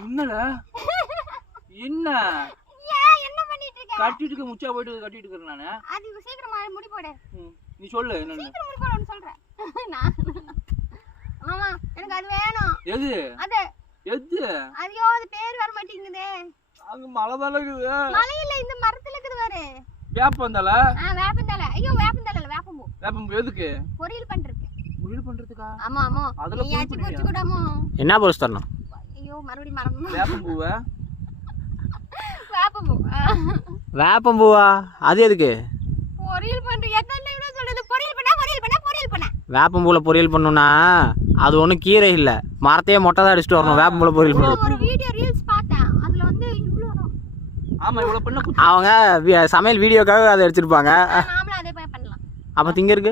என்னடா? என்ன? என்ன பண்ணிட்டு இருக்க கட்டிட்டு இருக்க முச்சா போயிட்டு கட்டிட்டு இருக்கிறேன் நானு. அது சீக்கிரமா முடி போடு. நீ சொல்லு என்னன்னு. சீக்கிரம் முடி போடுன்னு சொல்றேன். நான் மாமா எனக்கு அது வேணும். எது? அது. எது? ஐயோ அது பேர் வர மாட்டேங்குதே. அங்க மழை தானே இருக்குது. இந்த மரத்துல இருக்குது பாரு. வேப்பம் வந்தால ஆ வேப்பந்தலை ஐயோ வேப்பந்தலை இல்ல வேப்பம்பூ வேப்பம் எதுக்கு? பொரியல் பண்றதுக்கு. முயல் பண்றதுக்கா? ஆமா ஆமா. அதுல பொரியல் என்ன பொரிச்சு தரணும்? ஐயோ மறுபடியும் மறந்து வேப்பம் பூவை வேப்பம்பூ. ஆ. வேப்பம்பூவா? அது எதுக்கு? பொரியல் பண்ற எத்தனை டைம் சொல்றது? பொரியல் பண்ணா பொரியல் பண்ணா பொரியல் பண்ணா. பொரியல் பண்ணணும்னா அது ஒன்றும் கீரை இல்லை. மரத்தையே மொட்டை தான் அடிச்சுட்டு வரணும். வேப்பம்பூவில் பொரியல் பண்ணுறது ஒரு வீடியோ ரீல்ஸ் பார்த்தேன். அதுல வந்து இவ்வளோ ஆமா இவ்வளவு பண்ண அவங்க சமையல் வீடியோக்காக அதை எடுத்திருப்பாங்க. அப்போ அது எனக்கு.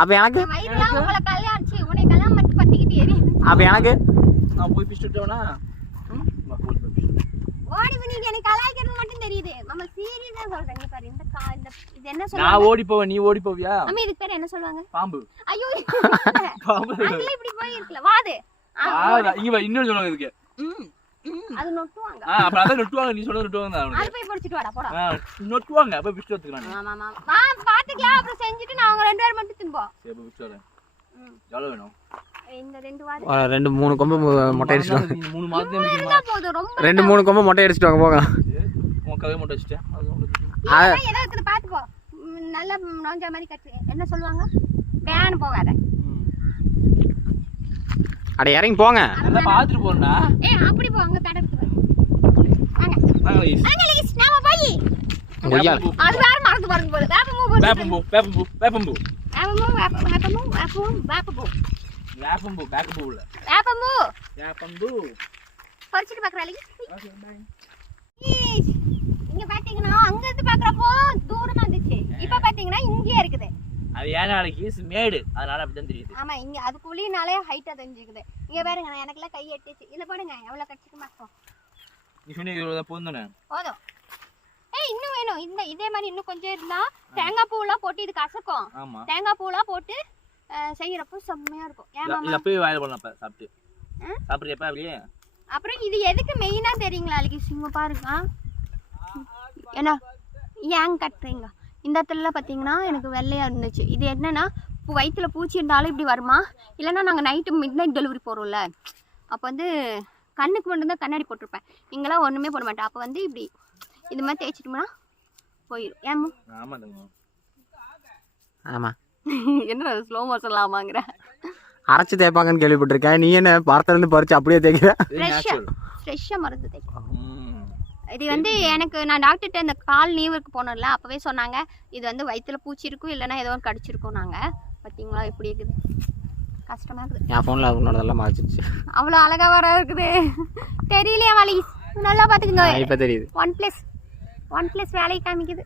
அப்போ எனக்கு? அப்போ எனக்கு? நான் போய் பிடிச்சிட்டேனா ஓடி போய் நீங்க எனக்கு கலாய்க்கிறது மட்டும் தெரியுது. நம்ம சீரியஸா சொல்றேன் நீ பாரு இந்த கா இந்த இது என்ன நான் ஓடி போவேன் நீ ஓடி போவியா? அம்மா இதுக்கு பேர் என்ன சொல்லுவாங்க? பாம்பு. ஐயோ பாம்பு. இப்படி போய் வாது இங்க சொல்லுவாங்க இதுக்கு. அது நொட்டுவாங்க. ஆ, அப்புறம் அதான் நொட்டுவாங்க நீ சொன்னது நொட்டுவாங்க அது போய் பிடிச்சிட்டு வாடா போடா. நொட்டுவாங்க அப்ப பிடிச்சு வச்சுக்கலாம் ஆமா ஆமா வா பாத்துக்கலாம் அப்புறம் செஞ்சுட்டு நாங்க ரெண்டு பேரும் மட்டும் திம்போம் சரி அப்ப பிடிச்சு வரேன் ம். எவ்வளவு வேணும். ரெண்டு மூணு கொம்பு மொட்டை அடிச்சுட்டு ரெண்டு மூணு கொம்பு மொட்டை அடிச்சுட்டு வாங்க போங்க. உன் கதை மட்டும் வச்சுட்டேன் அது உங்களுக்கு இதெல்லாம் ஏதோ இருக்குது பாத்துக்கோ ம், நல்லா நோஞ்ச மாதிரி கட்டு என்ன சொல்லுவாங்க? பேன் போகாத. அட இறங்கி போங்க. நல்லா பார்த்துட்டு போறா ஏ அப்படி போ அங்க தடை இருக்குது வாங்க. நாங்க ஈஸ். வாங்க லீஸ் நாம போய். கொய்யா வேப்பம்பூ, அது வேற மறந்து வேப்பமூ போது வேப்பம்பூ வேப்பம்பூ வேப்பம்பூ வேப்பமூ வேப்ப வேப்பமூ வேப்பமூ வேப்பமூ வேப்பம்பூ வேப்பம்பூ இல்ல வேப்பமூ வேப்பம்பூ பறிச்சுட்டு பாக்குறாளி. இங்க பாத்தீங்கன்னா அங்க இருந்து பாக்குறப்போ தூரமா இருந்துச்சு இப்ப பாத்தீங்கன்னா இங்கேயே இருக்குது அது ஏன் நாளைக்கு மேடு அதனால அப்படிதான் தெரியுது ஆமா இங்க அதுக்குள்ளேனாலே ஹைட்டா தெரிஞ்சுக்குது இங்க பாருங்க நான் எனக்கெல்லாம் கை எட்டுச்சு இல்ல பாருங்க எவ்வளவு கடிச்சிக்க மாட்டோம் இவ்வளவு போதும் போதும் ஏய் இன்னும் வேணும் இந்த இதே மாதிரி இன்னும் கொஞ்சம் இருந்தா தேங்காய் பூலாம் போட்டு இது கசக்கும் ஆமா தேங்காய் பூலாம் போட்டு அஹ், செய்யறப்போ செம்மையா இருக்கும். ஏன் இது அப்பவே வாயில போடலாம் அப்ப சாப்பிட்டு. ஆ? சாப்பிடுறியப்ப அப்படியே? அப்புறம் இது எதுக்கு மெயினா தெரியுங்களா அழகி? சிங்க பாருங்க. என்ன ஏன் கட்டுறீங்க? இந்த இடத்துல பார்த்தீங்கன்னா எனக்கு வெள்ளையா இருந்துச்சு. இது என்னன்னா இப்போ வயிற்றுல பூச்சி இருந்தாலும் இப்படி வருமா? இல்லைன்னா நாங்கள் நைட்டு மிட் நைட் டெலிவரி போகிறோம்ல அப்போ வந்து கண்ணுக்கு மட்டும்தான் கண்ணாடி போட்டிருப்பேன். இங்கெல்லாம் ஒன்றுமே போட மாட்டேன். அப்போ வந்து இப்படி இது மாதிரி தேய்ச்சிட்டோம்னா போயிடும் ஏன் ஆமா தங்கம் ஆமாம் என்ன ஸ்லோ மோஷன் ஆமாங்கிற? அரைச்சி தேய்ப்பாங்கன்னு கேள்விப்பட்டிருக்கேன். நீ என்ன மரத்துலேருந்து பறிச்சு அப்படியே தேய்க்கிற? ஃப்ரெஷ்ஷாக மருந்து தேய்க்கும். ம். இது வந்து எனக்கு நான் டாக்டர்கிட்ட இந்த கால் நீவுக்கு போனோம்ல அப்போவே சொன்னாங்க இது வந்து வயிற்றுல பூச்சி இருக்கும் இல்லைன்னா ஏதோ ஒன்று கடிச்சிருக்கோம் நாங்கள் பார்த்தீங்களா இப்படி இருக்குது? கஷ்டமாக இருக்குது. என் ஃபோனில் உன்னோடதெல்லாம் மறைச்சிருச்சு. அவ்வளோ அழகாக வர இருக்குது. தெரியலையா வலி? நல்லா பார்த்துக்குங்க இப்போ தெரியுது. ஒன் ப்ளஸ் ஒன் ப்ளஸ் வேலையை காமிக்குது.